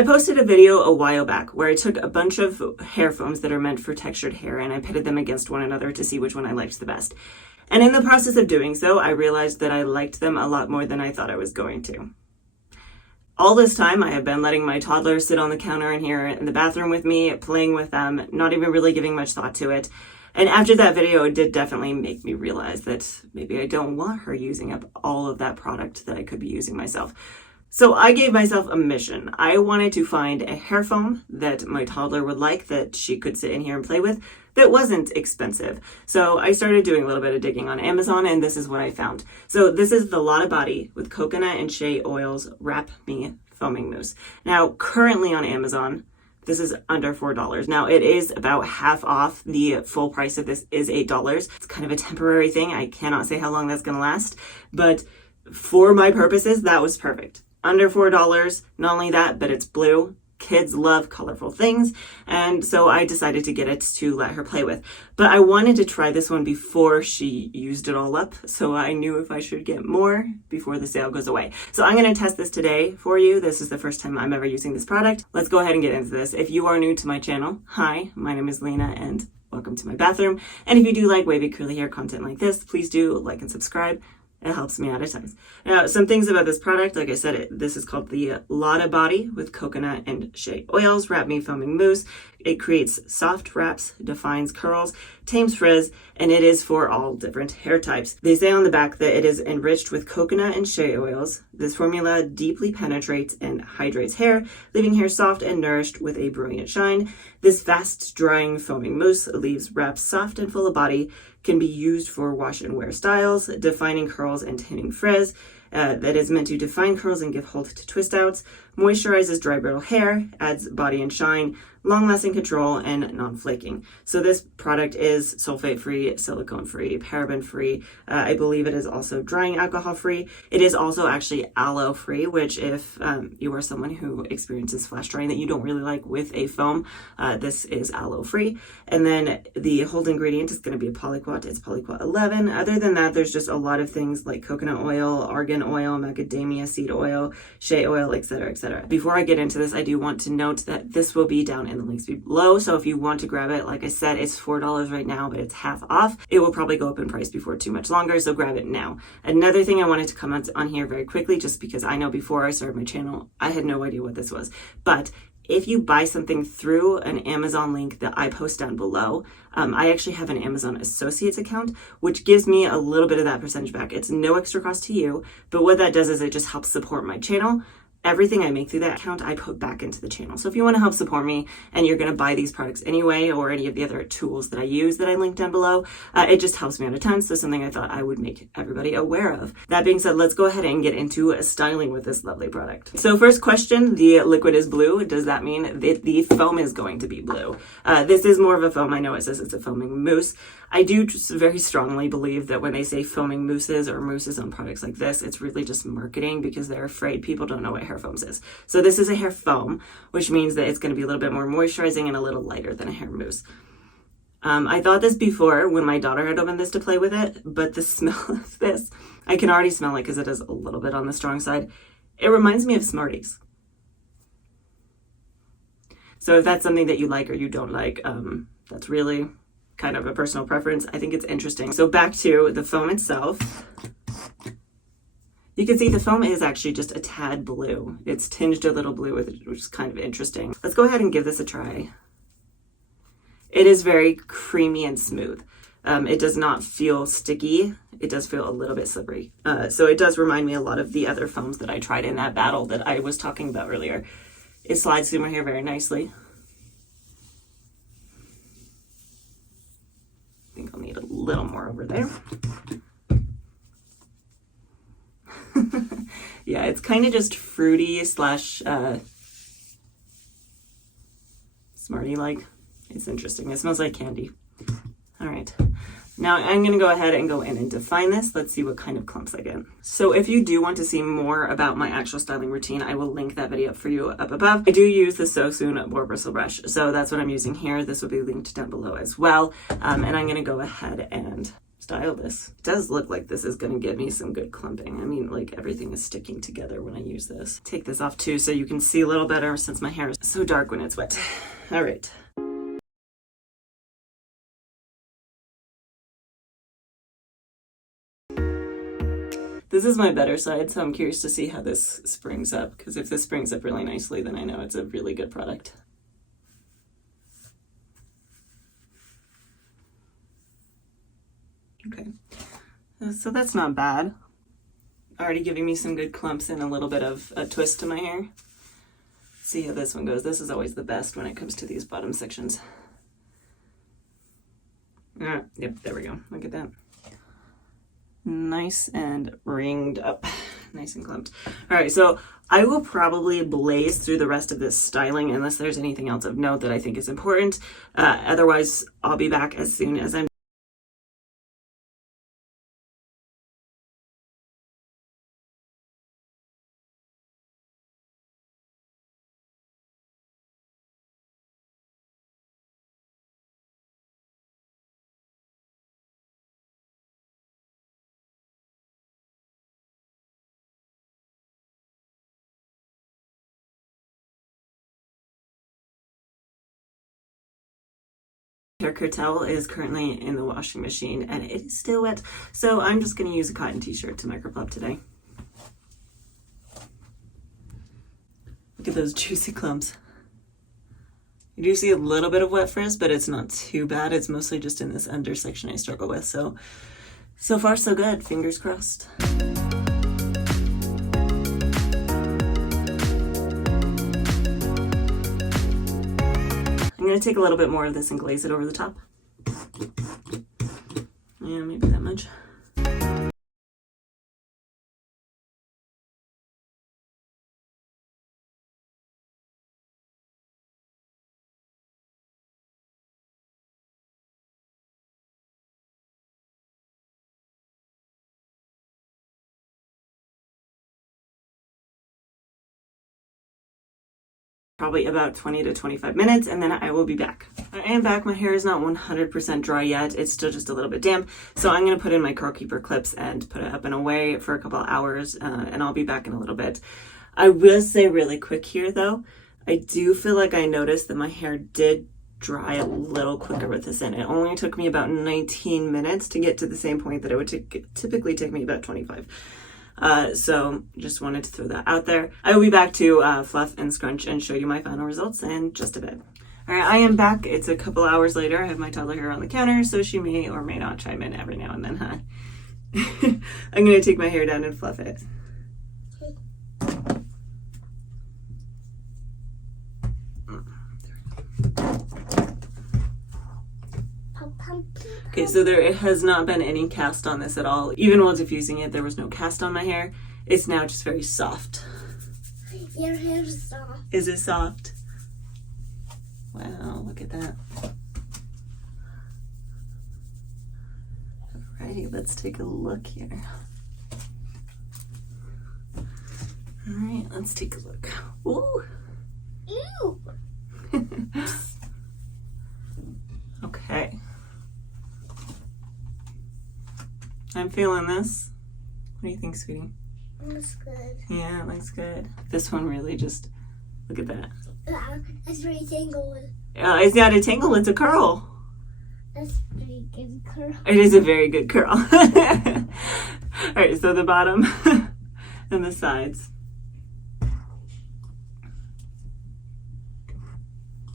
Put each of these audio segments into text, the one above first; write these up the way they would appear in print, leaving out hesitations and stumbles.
I posted a video a while back where I took a bunch of hair foams that are meant for textured hair and I pitted them against one another to see which one I liked the best. And in the process of doing so, I realized that I liked them a lot more than I thought I was going to. All this time, I have been letting my toddler sit on the counter in here in the bathroom with me, playing with them, not even really giving much thought to it. And after that video, it did definitely make me realize that maybe I don't want her using up all of that product that I could be using myself. So I gave myself a mission. I wanted to find a hair foam that my toddler would like, that she could sit in here and play with, that wasn't expensive. So I started doing a little bit of digging on Amazon, and this is what I found. So this is the Lotta Body with coconut and shea oils Wrap Me Foaming Mousse. Now, currently on Amazon, this is under $4. Now, it is about half off. The full price of this is $8. It's kind of a temporary thing. I cannot say how long that's going to last, but for my purposes, that was perfect. Under $4. Not only that, but it's blue. Kids love colorful things, and so I decided to get it to let her play with. But I wanted to try this one before she used it all up, so I knew if I should get more before the sale goes away. So I'm going to test this today for you. This is the first time I'm ever using this product. Let's go ahead and get into this. If you are new to my channel, hi, my name is Lena, and welcome to my bathroom. And if you do like wavy curly hair content like this, please do like and subscribe. It helps me out a ton. Now, some things about this product. Like I said, this is called the Lotta Body with coconut and shea oils Wrap Me Foaming Mousse. It creates soft wraps, defines curls, tames frizz, and it is for all different hair types. They say on the back that it is enriched with coconut and shea oils. This formula deeply penetrates and hydrates hair, leaving hair soft and nourished with a brilliant shine. This fast-drying foaming mousse leaves wraps soft and full of body, can be used for wash and wear styles, defining curls and taming frizz. That is meant to define curls and give hold to twist outs, moisturizes dry brittle hair, adds body and shine, long-lasting control, and non-flaking. So this product is sulfate-free, silicone-free, paraben-free. I believe it is also drying alcohol-free. It is also actually aloe-free, which if you are someone who experiences flash drying that you don't really like with a foam, this is aloe-free. And then the whole ingredient is going to be a polyquat. It's polyquat 11. Other than that, there's just a lot of things like coconut oil, argan oil, macadamia seed oil, shea oil, etc., etc. Before I get into this, I do want to note that this will be down in the links below. So if you want to grab it, like I said, it's $4 right now, but it's half off. It will probably go up in price before too much longer, so grab it now. Another thing I wanted to comment on here very quickly, just because I know before I started my channel, I had no idea what this was. But if you buy something through an Amazon link that I post down below, I actually have an Amazon Associates account, which gives me a little bit of that percentage back. It's no extra cost to you, but what that does is it just helps support my channel. Everything I make through that account, I put back into the channel. So if you want to help support me and you're going to buy these products anyway, or any of the other tools that I use that I linked down below, it just helps me out a ton. So something I thought I would make everybody aware of. That being said, let's go ahead and get into styling with this lovely product. So first question, the liquid is blue. Does that mean that the foam is going to be blue? This is more of a foam. I know it says it's a foaming mousse. I do just very strongly believe that when they say foaming mousses or mousses on products like this, it's really just marketing because they're afraid people don't know what hair foams is. So this is a hair foam, which means that it's going to be a little bit more moisturizing and a little lighter than a hair mousse. I thought this before when my daughter had opened this to play with it, but the smell of this, I can already smell it because it is a little bit on the strong side. It reminds me of Smarties. So if that's something that you like or you don't like, that's really kind of a personal preference. I think it's interesting. So back to the foam itself. You can see the foam is actually just a tad blue. It's tinged a little blue, which is kind of interesting. Let's go ahead and give this a try. It is very creamy and smooth. It does not feel sticky. It does feel a little bit slippery. So it does remind me a lot of the other foams that I tried in that battle that I was talking about earlier. It slides through my hair very nicely. I think I'll need a little more over there. Yeah, it's kind of just fruity slash Smartie-like. It's interesting. It smells like candy. All right. Now I'm going to go ahead and go in and define this. Let's see what kind of clumps I get. So if you do want to see more about my actual styling routine, I will link that video up for you up above. I do use the So Soon Boar Bristle Brush, so that's what I'm using here. This will be linked down below as well. And I'm going to go ahead and style this. It does look like this is going to give me some good clumping. I mean, like everything is sticking together when I use this. Take this off too so you can see a little better since my hair is so dark when it's wet. All right. This is my better side, so I'm curious to see how this springs up, because if this springs up really nicely, then I know it's a really good product. Okay, so that's not bad. Already giving me some good clumps and a little bit of a twist to my hair. Let's see how this one goes. This is always the best when it comes to these bottom sections. Yep, there we go. Look at that. Nice and ringed up, nice and clumped. All right, so I will probably blaze through the rest of this styling unless there's anything else of note that I think is important. Otherwise, I'll be back as soon as I'm hair curtel is currently in the washing machine and it is still wet, so I'm just going to use a cotton t-shirt to microplop today. Look at those juicy clumps. You do see a little bit of wet frizz, but it's not too bad. It's mostly just in this under section I struggle with, so far so good. Fingers crossed. I'm going to take a little bit more of this and glaze it over the top. Yeah, maybe that much. Probably about 20 to 25 minutes, and then I will be back. I am back. My hair is not 100% dry yet. It's still just a little bit damp. So I'm going to put in my curl keeper clips and put it up and away for a couple hours, and I'll be back in a little bit. I will say really quick here though, I do feel like I noticed that my hair did dry a little quicker with this in. It only took me about 19 minutes to get to the same point that it would typically take me about 25. So just wanted to throw that out there. I will be back to fluff and scrunch and show you my final results in just a bit. All right, I am back. It's a couple hours later. I have my toddler here on the counter, so she may or may not chime in every now and then, huh? I'm going to take my hair down and fluff it. Okay, so there has not been any cast on this at all. Even while diffusing it, there was no cast on my hair. It's now just very soft. Your hair is soft. Is it soft? Wow, look at that. Alrighty, let's take a look here. Alright, let's take a look. Ooh! Ew! Okay. I'm feeling this. What do you think, sweetie? It looks good. Yeah, it looks good. This one really just, look at that. That's very tangled. It's not a tangle, it's a curl. That's very good curl. It is a very good curl. Alright, so the bottom and the sides.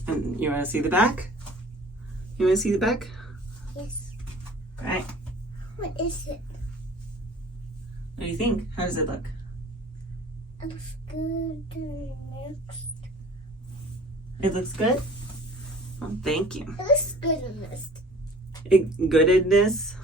And you want to see the back? You want to see the back? Yes. Right. What is it? What do you think? How does it look? It looks good. Next. It looks good? Oh, thank you. It looks good in this. Goodness.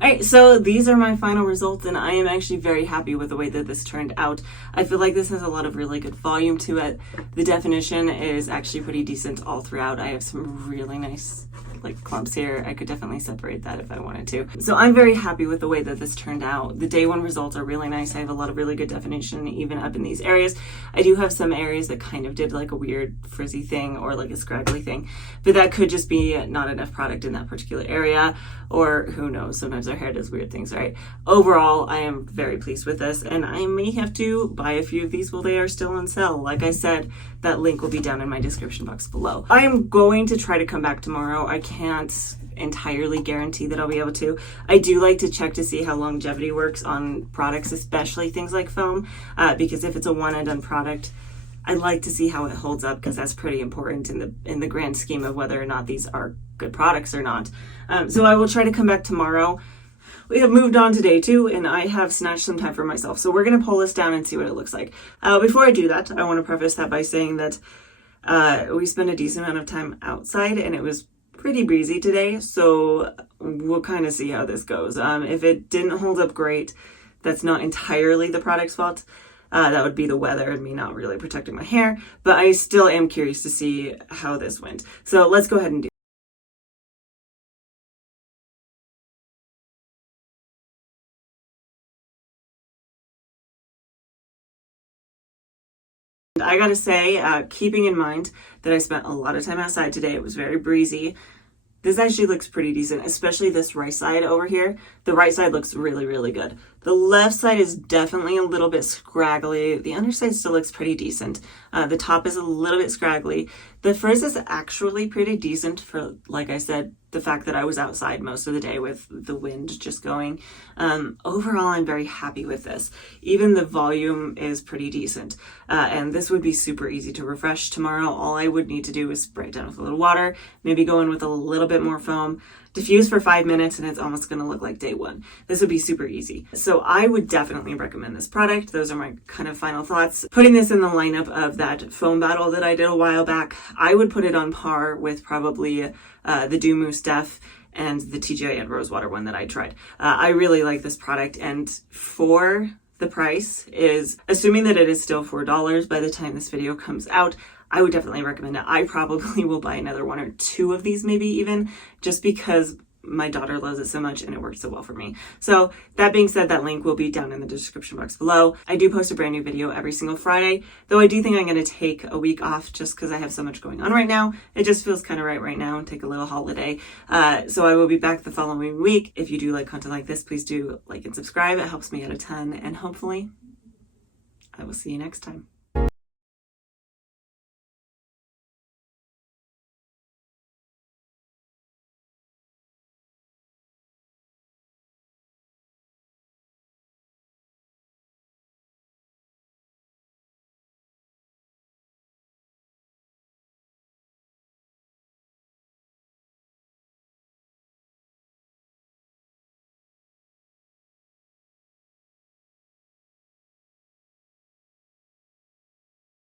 Alright, so these are my final results, and I am actually very happy with the way that this turned out. I feel like this has a lot of really good volume to it. The definition is actually pretty decent all throughout. I have some really nice like clumps here. I could definitely separate that if I wanted to. So I'm very happy with the way that this turned out. The day one results are really nice. I have a lot of really good definition even up in these areas. I do have some areas that kind of did like a weird frizzy thing or like a scraggly thing, but that could just be not enough product in that particular area, or who knows, sometimes our hair does weird things, right? Overall, I am very pleased with this, and I may have to buy a few of these while they are still on sale. Like I said, that link will be down in my description box below. I'm going to try to come back tomorrow. I can't entirely guarantee that I'll be able to. I do like to check to see how longevity works on products, especially things like foam, because if it's a one and done product, I like to see how it holds up, because that's pretty important in the grand scheme of whether or not these are good products or not. So I will try to come back tomorrow. We have moved on to day 2, and I have snatched some time for myself. So we're going to pull this down and see what it looks like. Before I do that, I want to preface that by saying that we spent a decent amount of time outside, and it was pretty breezy today. So we'll kind of see how this goes. If it didn't hold up great, that's not entirely the product's fault. That would be the weather and me not really protecting my hair. But I still am curious to see how this went. So let's go ahead and do. I gotta say, keeping in mind that I spent a lot of time outside today, it was very breezy. This actually looks pretty decent, especially this right side over here. The right side looks really, really good. The left side is definitely a little bit scraggly. The underside still looks pretty decent. The top is a little bit scraggly. The frizz is actually pretty decent for, like I said, the fact that I was outside most of the day with the wind just going. Overall, I'm very happy with this. Even the volume is pretty decent. And this would be super easy to refresh tomorrow. All I would need to do is spray it down with a little water, maybe go in with a little bit more foam, diffuse for 5 minutes, and it's almost going to look like day 1. This would be super easy. So I would definitely recommend this product. Those are my kind of final thoughts. Putting this in the lineup of that foam battle that I did a while back, I would put it on par with probably the Mousse Def and the TGI and Rosewater one that I tried. I really like this product, and for the price is, assuming that it is still $4 by the time this video comes out, I would definitely recommend it. I probably will buy another 1 or 2 of these, maybe even, just because my daughter loves it so much and it works so well for me. So that being said, that link will be down in the description box below. I do post a brand new video every single Friday, though I do think I'm going to take a week off just because I have so much going on right now. It just feels kind of right now and take a little holiday. So I will be back the following week. If you do like content like this, please do like and subscribe. It helps me out a ton, and hopefully I will see you next time.